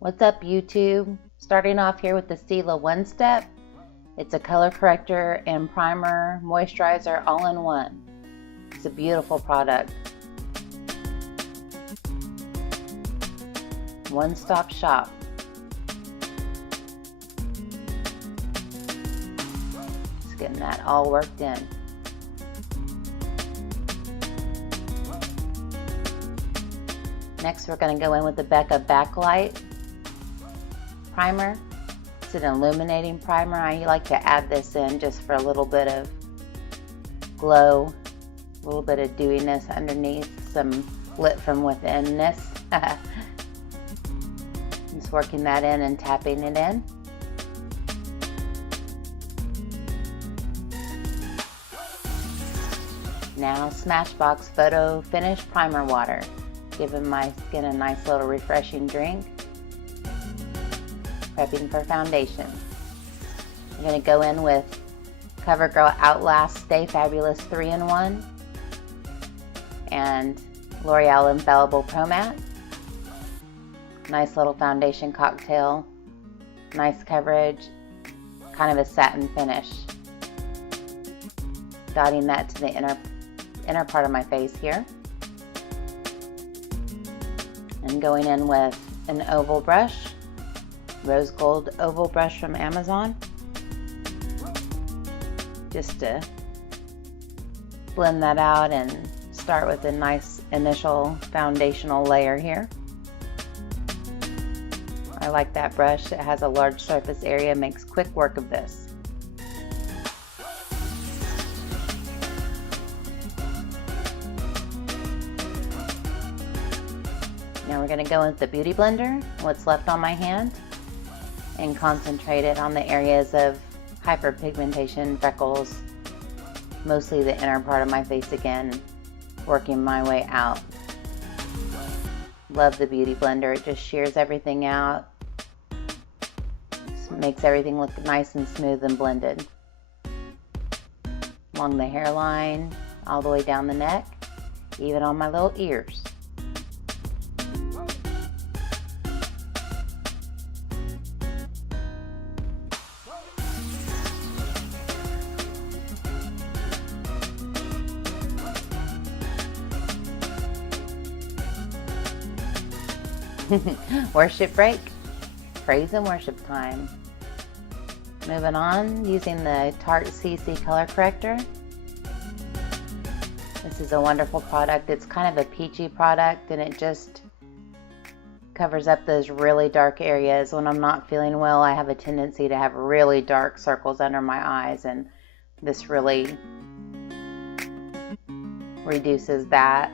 What's up, YouTube? Starting off here with the Stila One Step. It's a color corrector and primer moisturizer all in one. It's a beautiful product. One-stop shop. Just getting that all worked in. Next, we're going to go in with the Becca Backlight primer. It's an illuminating primer. I like to add this in just for a little bit of glow, a little bit of dewiness underneath, some lit from withinness. Just working that in and tapping it in. Now Smashbox Photo Finish Primer Water, giving my skin a nice little refreshing drink. Prepping for foundation. I'm going to go in with Covergirl Outlast Stay Fabulous 3-in-1 and L'Oreal Infallible ProMatte. Nice little foundation cocktail, nice coverage, kind of a satin finish. Dotting that to the inner part of my face here. And going in with an oval brush, rose gold oval brush from Amazon, just to blend that out and start with a nice initial foundational layer here. I like that brush. It has a large surface area, makes quick work of this. Now we're going to go with the Beauty Blender, what's left on my hand, and concentrate it on the areas of hyperpigmentation, freckles, mostly the inner part of my face again, working my way out. Love the Beauty Blender. It just shears everything out, makes everything look nice and smooth and blended. Along the hairline, all the way down the neck, even on my little ears. Worship break, praise and worship time. Moving on, using the Tarte CC color corrector. This is a wonderful product. It's kind of a peachy product, and it just covers up those really dark areas. When I'm not feeling well, I have a tendency to have really dark circles under my eyes, and this really reduces that,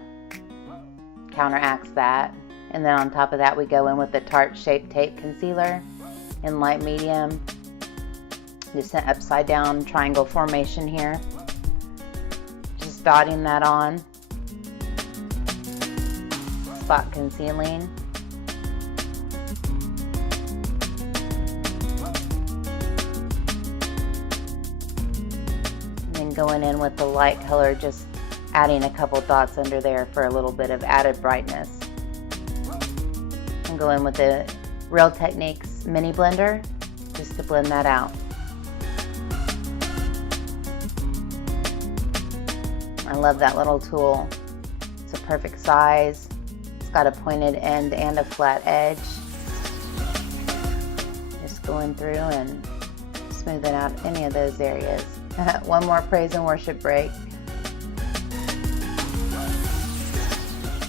counteracts that. And then on top of that, we go in with the Tarte Shape Tape Concealer in light medium. Just an upside down triangle formation here. Just dotting that on. Spot concealing. And then going in with the light color, just adding a couple dots under there for a little bit of added brightness. Go in with the Real Techniques mini blender just to blend that out. I love that little tool. It's a perfect size. It's got a pointed end and a flat edge. Just going through and smoothing out any of those areas. One more praise and worship break.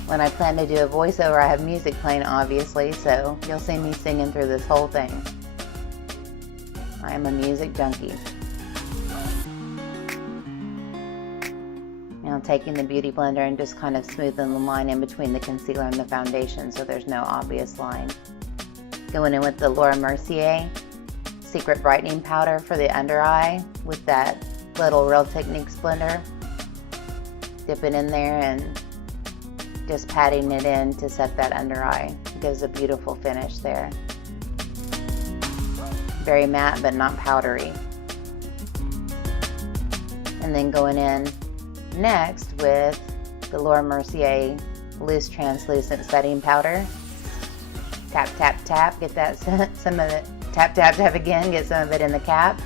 When I plan to do a voiceover, I have music playing, obviously, so you'll see me singing through this whole thing. I am a music junkie. Now taking the Beauty Blender and just kind of smoothing the line in between the concealer and the foundation so there's no obvious line. Going in with the Laura Mercier Secret Brightening Powder for the under eye with that little Real Techniques blender. Dip it in there and just patting it in to set that under eye. It gives a beautiful finish there. Very matte but not powdery. And then going in next with the Laura Mercier Loose Translucent Setting Powder. Tap, tap, tap, get that some of it, tap again, get some of it in the cap,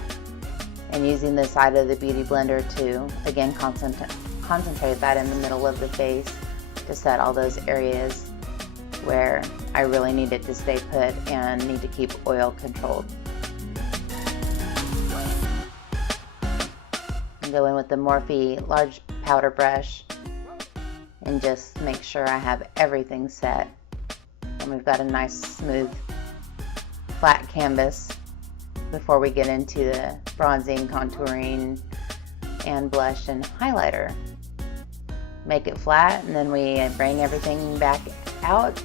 and using the side of the Beauty Blender to again concentrate that in the middle of the face to set all those areas where I really need it to stay put and need to keep oil controlled. And go in with the Morphe large powder brush and just make sure I have everything set. And we've got a nice smooth flat canvas before we get into the bronzing, contouring, and blush and highlighter. Make it flat, and then we bring everything back out,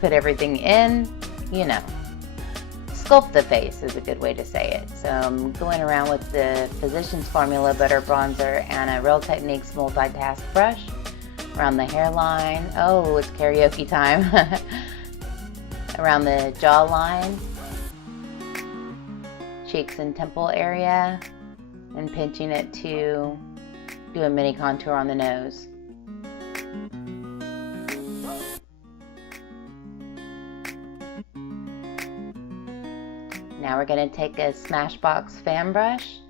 put everything in, you know. Sculpt the face is a good way to say it. So I'm going around with the Physicians Formula Butter Bronzer and a Real Techniques multitask brush around the hairline. Oh, it's karaoke time. Around the jawline, cheeks and temple area, and pinching it to do a mini contour on the nose. Now we're going to take a Smashbox Fan Brush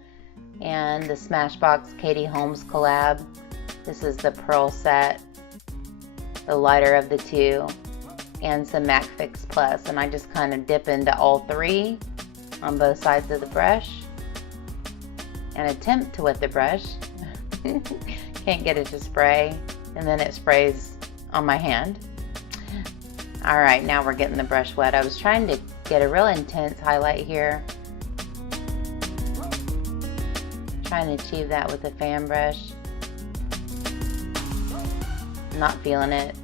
and the Smashbox Katie Holmes collab. This is the Pearl set, the lighter of the two, and some MAC Fix Plus, and I just kind of dip into all three on both sides of the brush and attempt to wet the brush. Can't get it to spray, and then it sprays on my hand. Alright, now we're getting the brush wet. I was trying to get a real intense highlight here. Trying to achieve that with the fan brush. Not feeling it.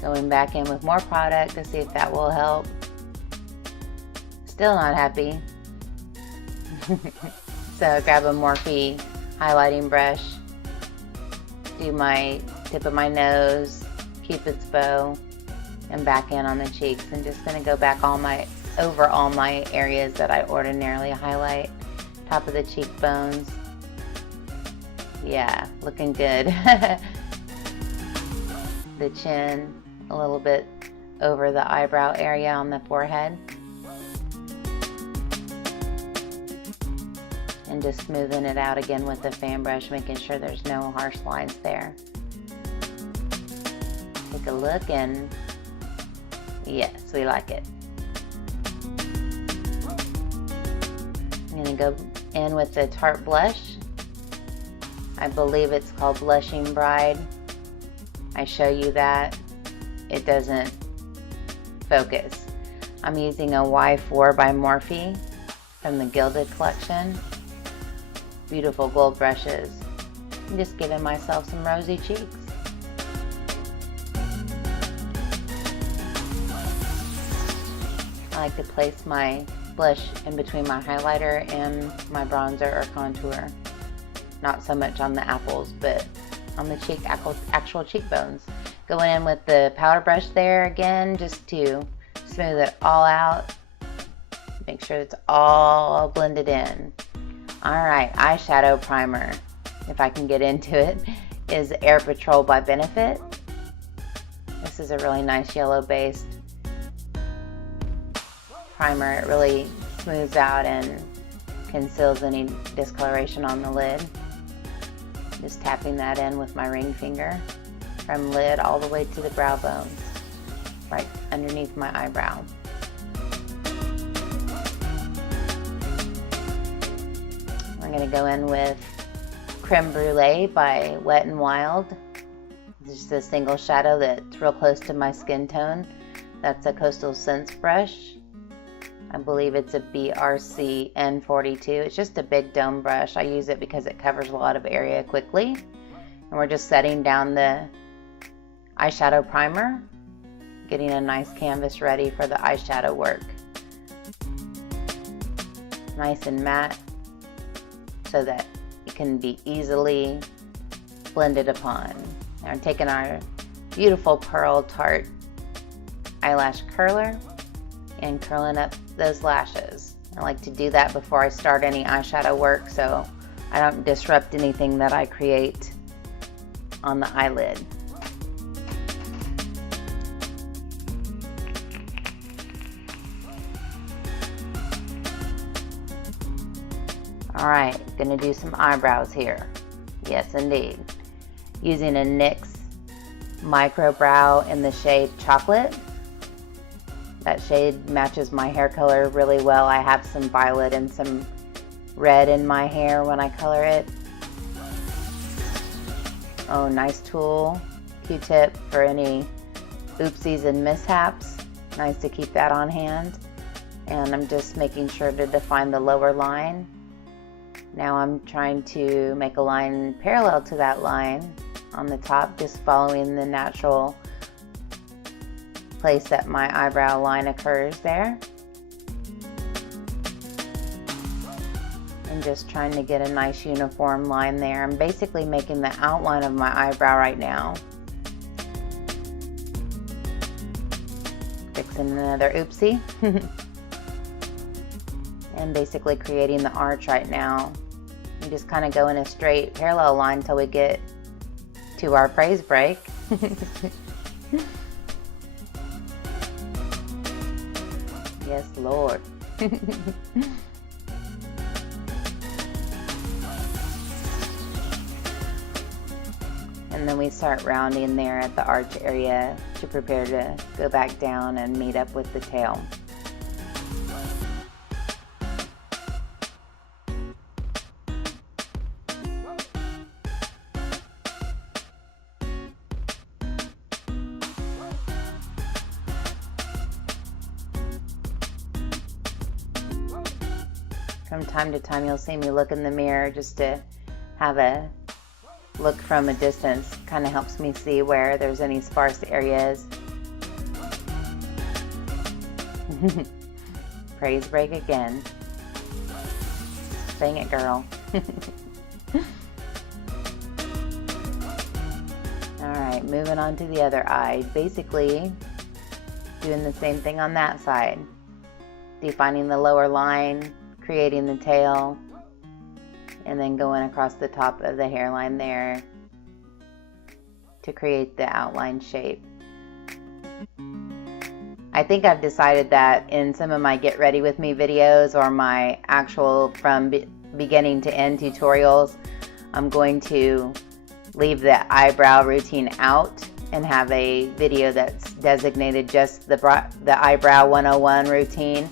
Going back in with more product to see if that will help. Still not happy. So grab a Morphe highlighting brush, do my tip of my nose, Cupid's bow, and back in on the cheeks. I'm just going to go back over all my areas that I ordinarily highlight. Top of the cheekbones. Yeah, looking good. The chin, a little bit over the eyebrow area on the forehead. And just smoothing it out again with the fan brush, making sure there's no harsh lines there. Take a look, and yes, we like it. I'm gonna go in with the Tarte blush. I believe it's called Blushing Bride. I show you that. It doesn't focus. I'm using a Y4 by Morphe from the Gilded Collection. Beautiful gold brushes. I'm just giving myself some rosy cheeks. I like to place my blush in between my highlighter and my bronzer or contour. Not so much on the apples, but on the actual cheekbones. Going in with the powder brush there again, just to smooth it all out. Make sure it's all blended in. Alright, eyeshadow primer, if I can get into it, is Air Patrol by Benefit. This is a really nice yellow based primer. It really smooths out and conceals any discoloration on the lid. Just tapping that in with my ring finger from lid all the way to the brow bone, right underneath my eyebrow. I'm going to go in with Creme Brulee by Wet n Wild. This is a single shadow that's real close to my skin tone. That's a Coastal Scents brush. I believe it's a BRC N42. It's just a big dome brush. I use it because it covers a lot of area quickly. And we're just setting down the eyeshadow primer, getting a nice canvas ready for the eyeshadow work. Nice and matte, so that it can be easily blended upon. Now I'm taking our beautiful Pearl Tarte eyelash curler and curling up those lashes. I like to do that before I start any eyeshadow work so I don't disrupt anything that I create on the eyelid. Alright, gonna do some eyebrows here. Yes, indeed. Using a NYX Micro Brow in the shade Chocolate. That shade matches my hair color really well. I have some violet and some red in my hair when I color it. Oh, nice tool. Q-tip for any oopsies and mishaps. Nice to keep that on hand. And I'm just making sure to define the lower line. Now I'm trying to make a line parallel to that line on the top, just following the natural place that my eyebrow line occurs there. And just trying to get a nice uniform line there. I'm basically making the outline of my eyebrow right now. Fixing another oopsie. And basically creating the arch right now. You just kind of go in a straight parallel line until we get to our praise break. Yes, Lord. And then we start rounding there at the arch area to prepare to go back down and meet up with the tail. From time to time you'll see me look in the mirror just to have a look from a distance. Kind of helps me see where there's any sparse areas. Praise break again. Dang it, girl. Alright, moving on to the other eye. Basically doing the same thing on that side. Defining the lower line, creating the tail, and then going across the top of the hairline there to create the outline shape. I think I've decided that in some of my get ready with me videos or my actual from beginning to end tutorials, I'm going to leave the eyebrow routine out and have a video that's designated just the eyebrow 101 routine.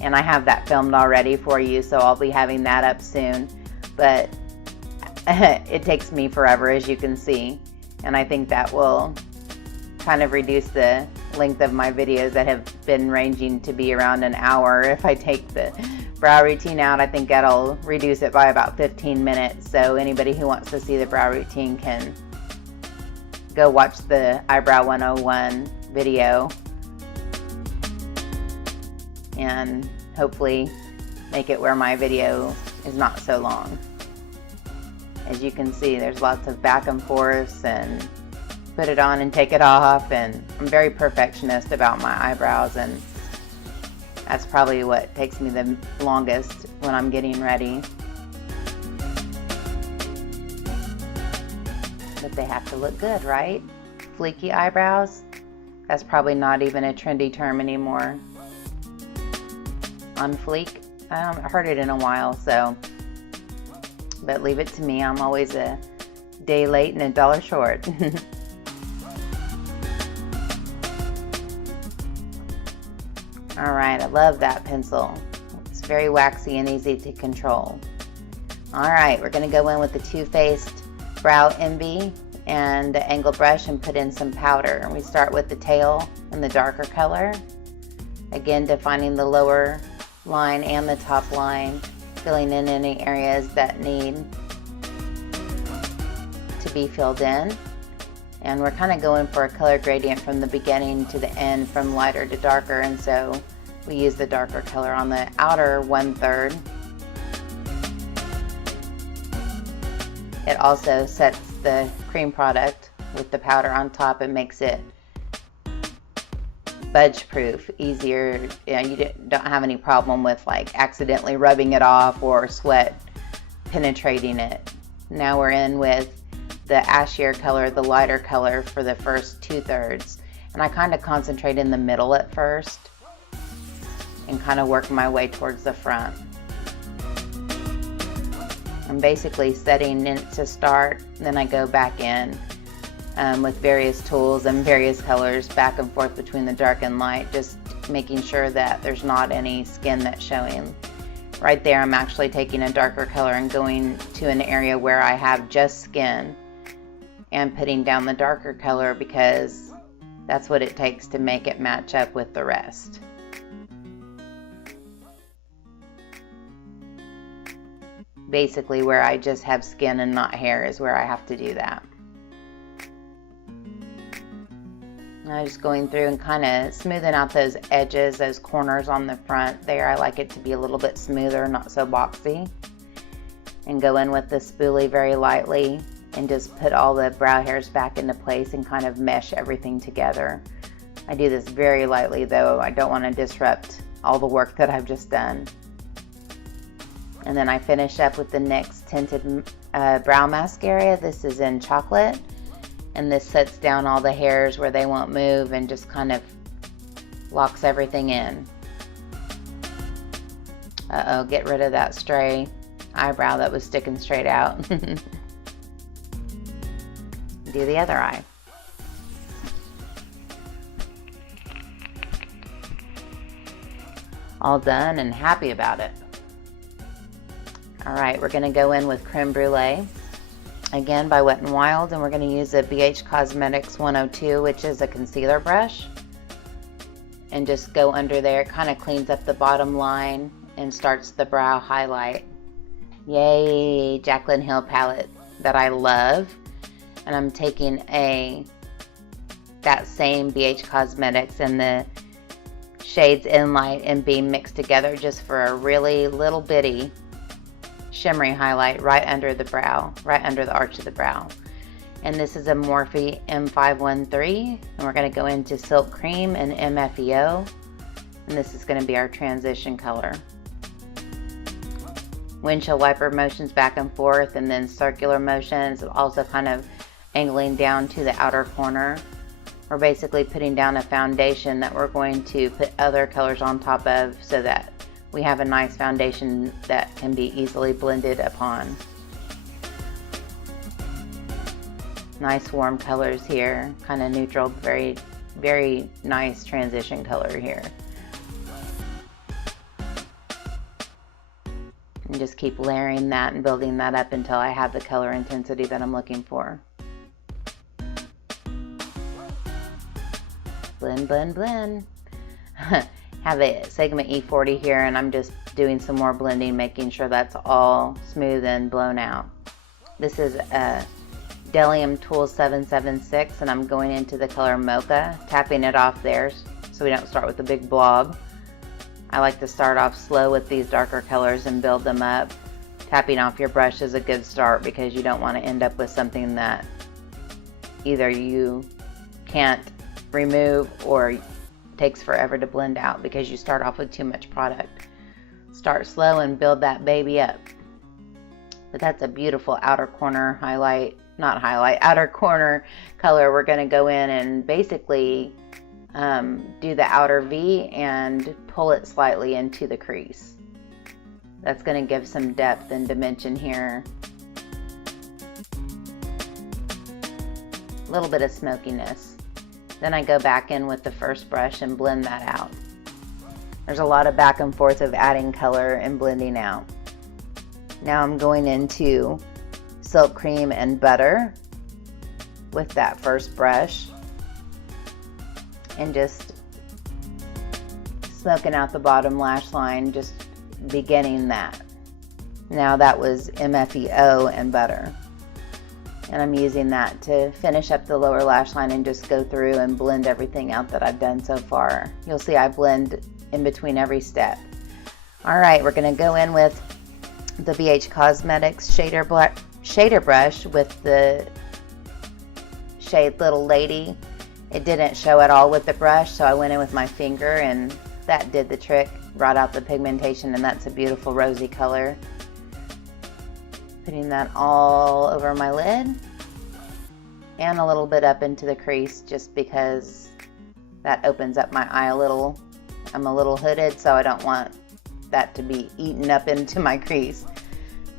And I have that filmed already for you, so I'll be having that up soon. But it takes me forever, as you can see. And I think that will kind of reduce the length of my videos that have been ranging to be around an hour. If I take the brow routine out, I think that'll reduce it by about 15 minutes. So anybody who wants to see the brow routine can go watch the Eyebrow 101 video and hopefully make it where my video is not so long. As you can see, there's lots of back and forth and put it on and take it off, and I'm very perfectionist about my eyebrows, and that's probably what takes me the longest when I'm getting ready. But they have to look good, right? Fleeky eyebrows? That's probably not even a trendy term anymore. On fleek? I haven't heard it in a while, so. But leave it to me. I'm always a day late and a dollar short. Alright, I love that pencil. It's very waxy and easy to control. Alright, we're going to go in with the Too Faced Brow Envy and the angle brush and put in some powder. We start with the tail in the darker color. Again, defining the lower line and the top line, filling in any areas that need to be filled in. And we're kind of going for a color gradient from the beginning to the end, from lighter to darker, and so we use the darker color on the outer 1/3. It also sets the cream product with the powder on top and makes it budge proof, easier. You don't have any problem with like accidentally rubbing it off or sweat penetrating it. Now we're in with the ashier color, the lighter color, for the first 2/3, and I kind of concentrate in the middle at first and kind of work my way towards the front. I'm basically setting it to start, then I go back in with various tools and various colors back and forth between the dark and light, just making sure that there's not any skin that's showing. Right there, I'm actually taking a darker color and going to an area where I have just skin and putting down the darker color, because that's what it takes to make it match up with the rest. Basically, where I just have skin and not hair is where I have to do that. I'm just going through and kind of smoothing out those edges, those corners on the front there. I like it to be a little bit smoother, not so boxy. And go in with the spoolie very lightly and just put all the brow hairs back into place and kind of mesh everything together. I do this very lightly though. I don't want to disrupt all the work that I've just done. And then I finish up with the NYX Tinted Brow Mascara. This is in Chocolate. And this sets down all the hairs where they won't move and just kind of locks everything in. Uh-oh, get rid of that stray eyebrow that was sticking straight out. Do the other eye. All done and happy about it. All right, we're gonna go in with Creme Brulee, again by Wet n Wild, and we're gonna use a BH Cosmetics 102, which is a concealer brush, and just go under there. It kind of cleans up the bottom line and starts the brow highlight. Yay, Jaclyn Hill palette that I love. And I'm taking that same BH Cosmetics and the shades Enlight and Beam mixed together just for a really little bitty shimmery highlight right under the brow, right under the arch of the brow. And this is a Morphe M513, and we're going to go into Silk Cream and MFEO, and this is going to be our transition color. Windshield wiper motions back and forth, and then circular motions, also kind of angling down to the outer corner. We're basically putting down a foundation that we're going to put other colors on top of, so that we have a nice foundation that can be easily blended upon. Nice warm colors here, kind of neutral, very, very nice transition color here. And just keep layering that and building that up until I have the color intensity that I'm looking for. Blend, blend, blend. Have a segment E40 here, and I'm just doing some more blending, making sure that's all smooth and blown out. This is a Delium Tool 776, and I'm going into the color Mocha, tapping it off there so we don't start with a big blob. I like to start off slow with these darker colors and build them up. Tapping off your brush is a good start, because you don't want to end up with something that either you can't remove or takes forever to blend out because you start off with too much product. Start slow and build that baby up. But that's a beautiful outer corner highlight, not highlight, outer corner color. We're going to go in and basically do the outer V and pull it slightly into the crease. That's going to give some depth and dimension here. A little bit of smokiness. Then I go back in with the first brush and blend that out. There's a lot of back and forth of adding color and blending out. Now I'm going into Silk Cream and Butter with that first brush and just smoking out the bottom lash line, just beginning that. Now that was MFEO and Butter. And I'm using that to finish up the lower lash line and just go through and blend everything out that I've done so far. You'll see I blend in between every step. All right, we're going to go in with the BH Cosmetics shader brush with the shade Little Lady. It didn't show at all with the brush, so I went in with my finger and that did the trick, brought out the pigmentation, and that's a beautiful rosy color. Putting that all over my lid and a little bit up into the crease, just because that opens up my eye a little. I'm a little hooded, so I don't want that to be eaten up into my crease.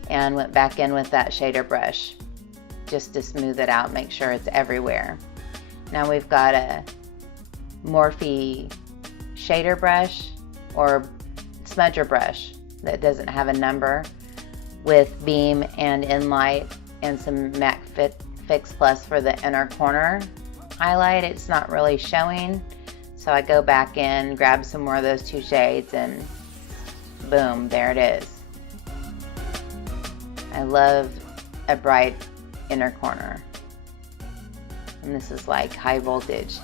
and went back in with that shader brush just to smooth it out, make sure it's everywhere. Now we've got a Morphe shader brush or smudger brush that doesn't have a number with Beam and Enlight and some MAC Fix Plus for the inner corner highlight. It's not really showing, so I go back in, grab some more of those two shades, and boom, there it is. I love a bright inner corner, and this is like high voltage.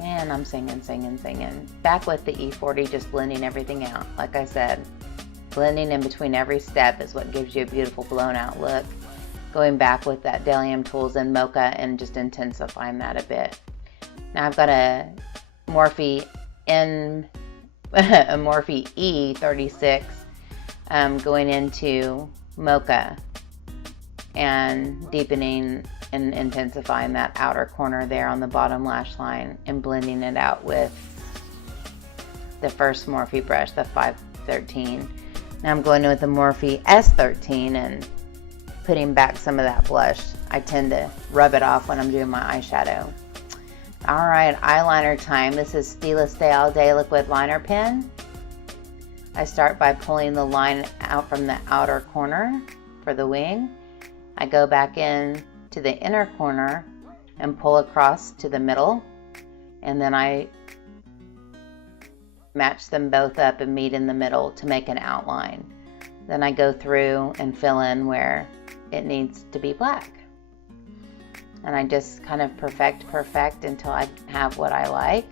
And I'm singing. Back with the E40, just blending everything out. Like I said, blending in between every step is what gives you a beautiful blown out look. Going back with that Delium Tools and Mocha and just intensifying that a bit. Now I've got a Morphe E36 going into Mocha and deepening and intensifying that outer corner there on the bottom lash line and blending it out with the first Morphe brush, the 513. Now I'm going in with the Morphe S13 and putting back some of that blush. I tend to rub it off when I'm doing my eyeshadow. Alright, eyeliner time. This is Stila Stay All Day Liquid Liner Pen. I start by pulling the line out from the outer corner for the wing. I go back in to the inner corner and pull across to the middle, and then I match them both up and meet in the middle to make an outline. Then I go through and fill in where it needs to be black, and I just kind of perfect until I have what I like.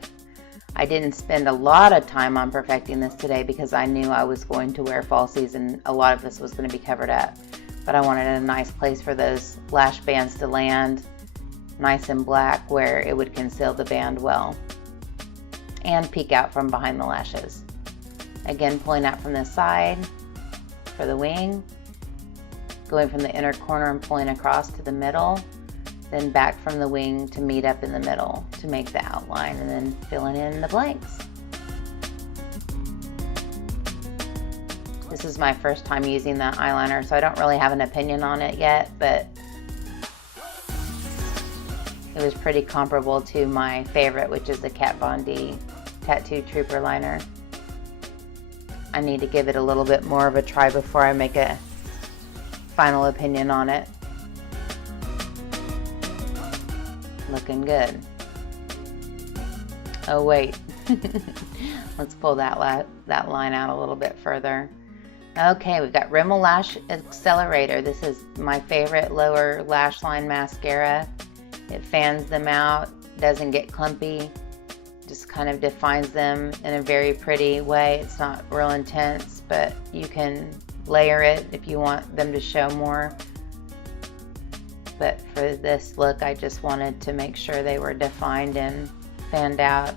I didn't spend a lot of time on perfecting this today because I knew I was going to wear falsies and a lot of this was going to be covered up. But I wanted a nice place for those lash bands to land, nice and black, where it would conceal the band well and peek out from behind the lashes. Again, pulling out from the side for the wing, going from the inner corner and pulling across to the middle, then back from the wing to meet up in the middle to make the outline, and then filling in the blanks. This is my first time using that eyeliner, so I don't really have an opinion on it yet, but it was pretty comparable to my favorite, which is the Kat Von D Tattoo Trooper liner. I need to give it a little bit more of a try before I make a final opinion on it. Looking good. Oh wait, let's pull that line out a little bit further. Okay, we've got Rimmel Lash Accelerator. This is my favorite lower lash line mascara. It fans them out, doesn't get clumpy, just kind of defines them in a very pretty way. It's not real intense, but you can layer it if you want them to show more. But for this look, I just wanted to make sure they were defined and fanned out.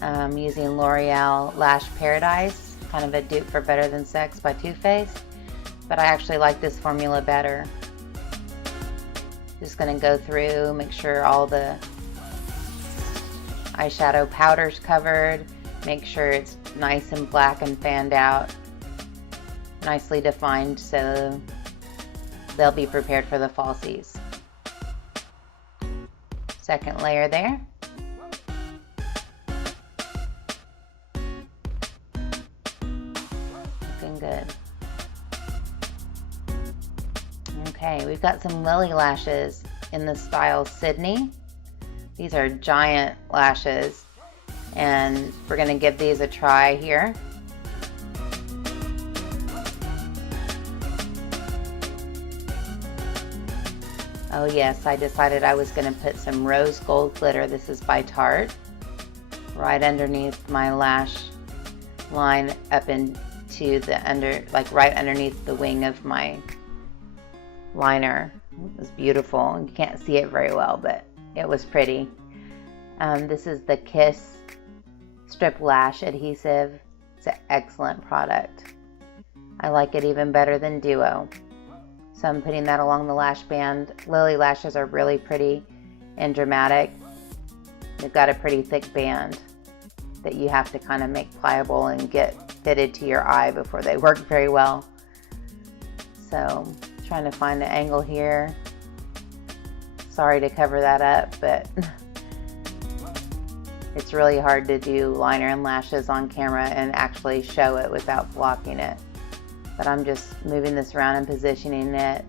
I'm using L'Oreal Lash Paradise, kind of a dupe for Better Than Sex by Too Faced, but I actually like this formula better. Just going to go through, make sure all the eyeshadow powder's covered, make sure it's nice and black and fanned out, nicely defined, so they'll be prepared for the falsies. Second layer there. Looking good. Okay, we've got some Lily lashes in the style Sydney. These are giant lashes, and we're going to give these a try here. Oh yes, I decided I was going to put some rose gold glitter. This is by Tarte, right underneath my lash line, up into the like right underneath the wing of my liner. It was beautiful. You can't see it very well, but it was pretty. This is the Kiss Strip Lash Adhesive. It's an excellent product. I like it even better than Duo. So I'm putting that along the lash band. Lily lashes are really pretty and dramatic. They've got a pretty thick band that you have to kind of make pliable and get fitted to your eye before they work very well. So trying to find the angle here. Sorry to cover that up, but it's really hard to do liner and lashes on camera and actually show it without blocking it. But I'm just moving this around and positioning it,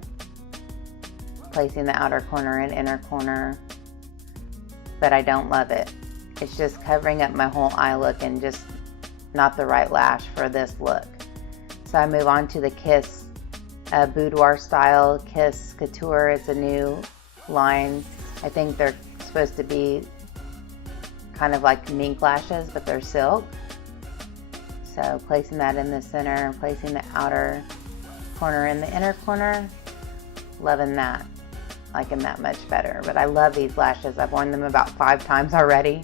placing the outer corner and inner corner, but I don't love it. It's just covering up my whole eye look and just not the right lash for this look. So I move on to the Kiss Boudoir Style Kiss Couture. It's a new line. I think they're supposed to be kind of like mink lashes, but they're silk. So placing that in the center, placing the outer corner in the inner corner, loving that, liking that much better. But I love these lashes. I've worn them about 5 times already,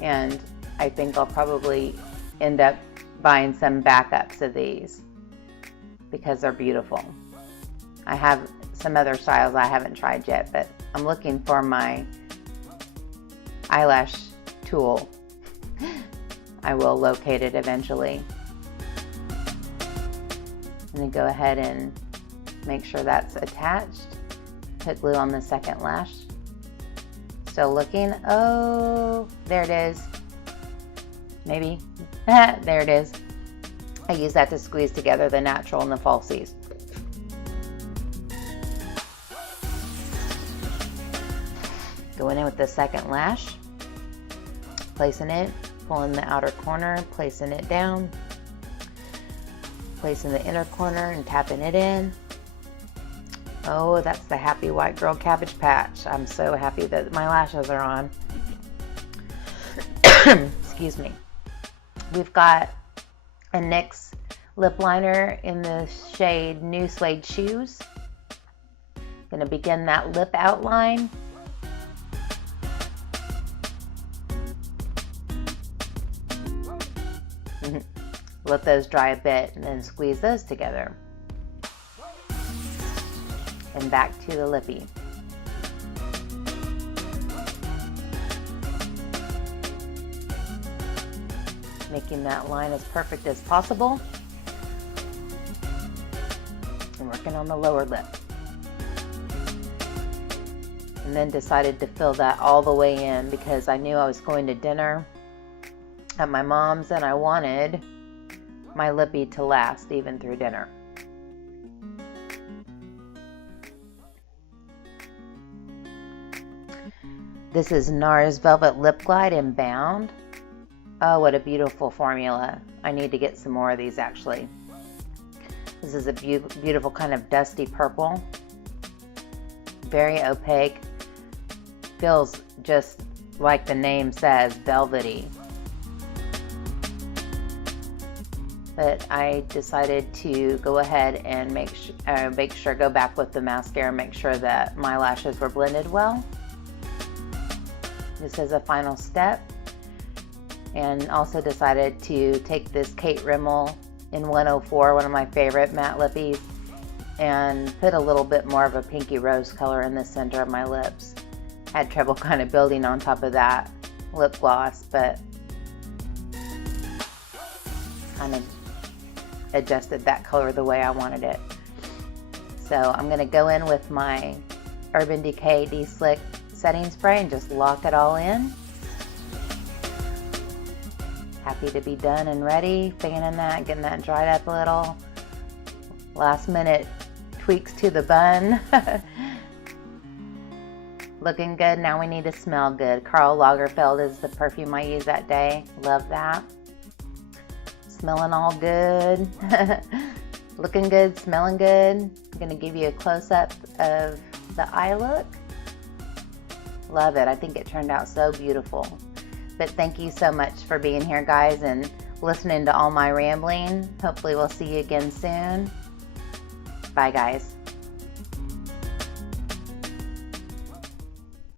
and I think I'll probably end up buying some backups of these because they're beautiful. I have some other styles I haven't tried yet, but I'm looking for my eyelash tool. I will locate it eventually. I'm going to go ahead and make sure that's attached. Put glue on the second lash. Still looking. Oh, there it is. Maybe. There it is. I use that to squeeze together the natural and the falsies. Going in with the second lash, placing it, pulling the outer corner, placing it down, placing the inner corner and tapping it in. Oh, that's the happy white girl Cabbage Patch. I'm so happy that my lashes are on. Excuse me. We've got a NYX lip liner in the shade New Suede Shoes. Gonna begin that lip outline. Let those dry a bit and then squeeze those together. And back to the lippy. Making that line as perfect as possible. And working on the lower lip. And then decided to fill that all the way in because I knew I was going to dinner at my mom's and I wanted my lippy to last even through dinner. This is NARS Velvet Lip Glide in Bound. Oh, what a beautiful formula. I need to get some more of these actually. This is a beautiful kind of dusty purple. Very opaque. Feels just like the name says, velvety. But I decided to go ahead and make sure go back with the mascara, make sure that my lashes were blended well. This is a final step. And also decided to take this Kate Rimmel in 104, one of my favorite matte lippies, and put a little bit more of a pinky rose color in the center of my lips. Had trouble kind of building on top of that lip gloss, but kind of adjusted that color the way I wanted it. So I'm going to go in with my Urban Decay De-Slick setting spray and just lock it all in. Happy to be done and ready. Fanning that, getting that dried up a little. Last minute tweaks to the bun. Looking good. Now we need to smell good. Karl Lagerfeld is the perfume I used that day. Love that. Smelling all good. Looking good, smelling good. I'm going to give you a close-up of the eye look. Love it. I think it turned out so beautiful. But thank you so much for being here, guys, and listening to all my rambling. Hopefully we'll see you again soon. Bye, guys.